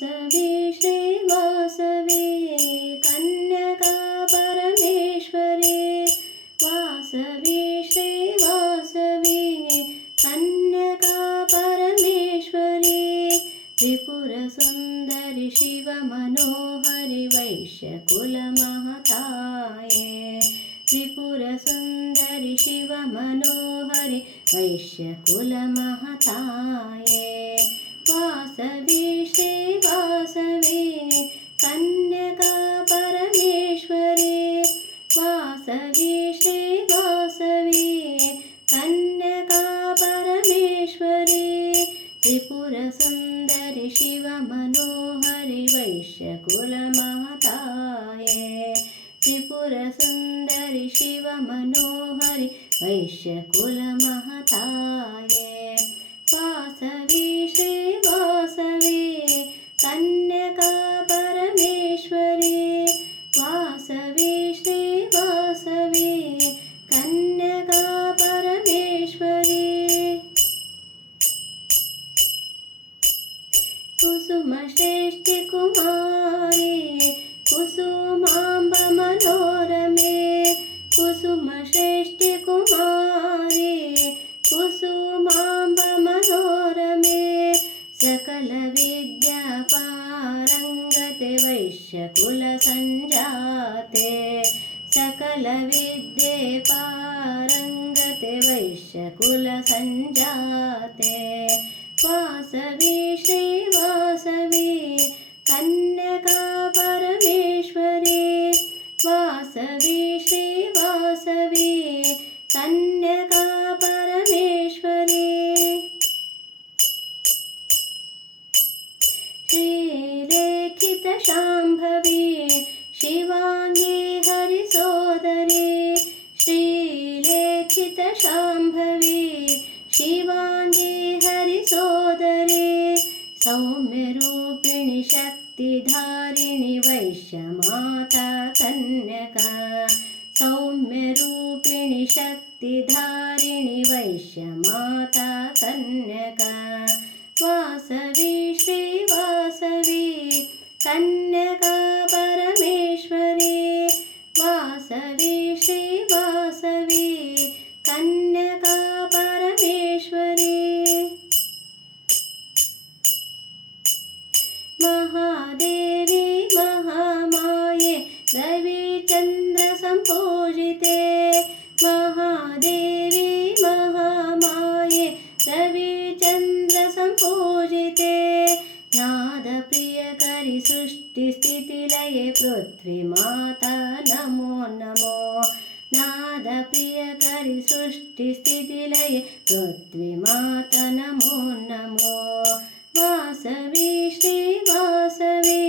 वासवी श्रीवासवी कन्यका परमेश्वरी वासवी श्रीवासवी कन्यका परमेश्वरी त्रिपुरसुन्दरि शिवमनोहरि वैश्यकुलमहताये त्रिपुरसुन्दरि शिवमनोहरि वैश्यकुलमहताये वासवी श्रीवासवी कन्यका परमेश्वरी वासवी श्रीवासवी कन्यका परमेश्वरी त्रिपुरसुन्दरि शिवमनोहरि वैश्यकुलमहताये त्रिपुरसुन्दरि शिवमनोहरि वैश्यकुलमहताये वासवी श्रीवासवी कन्यका परमेश्वरी वासवी श्रीवासवी कन्यका परमेश्वरी कुसुमश्रेष्ठि कुमारी कुसुमाम्ब मनोरमे कुसुमश्रेष्ठि कुमारी कुसुमाम्ब मनोरमे सकल विद्या पारंगते वैश्यकुल संजाते सकल विद्ये पारंगते वैश्यकुल संजाते वासवी श्रीवासवी कन्यका परमेश्वरी वासवी श्रीवासवी कन्यका परमेश्वरी श्रीलेखित शाम्भवी शिवाङ्गी हरिसोदरी श्रीलेखित शाम्भवी शिवाङ्गी हरिसोदरी सौम्यरूपिणि शक्तिधारिणि वैश्यमाता कन्यका सौम्यरूपिणि शक्तिधारिणि वैश्यमाता कन्यका वासवी श्रीवासवी कन्यका परमेश्वरी वासवी श्रीवासवी कन्यका परमेश्वरी महादेवी महामाये रविचन्द्र संपूजिते महादेवी महामाये रविचन्द्र संपूजिते नादप्रियकरि सृष्टिस्थितिलये पृथ्वी माता नमो नमो नादप्रियकरि सृष्टिस्थितिलये पृथ्वी माता नमो नमो वासवी श्रीवासवी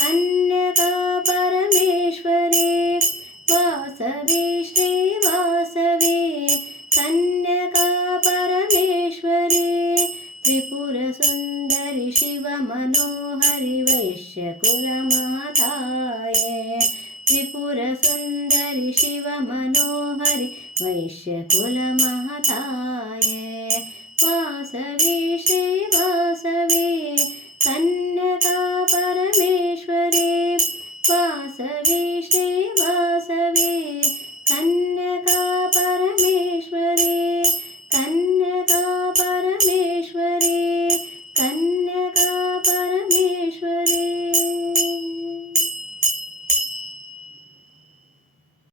कन्यका परमेश्वरी वासवी श्रीवासवी कन्यका परमेश्वरी त्रिपुरसुन्दरि शिवमनोहरि वैश्यकुलमहताये त्रिपुरसुन्दरि शिवमनोहरि वैश्यकुलमहताये वासवी श्री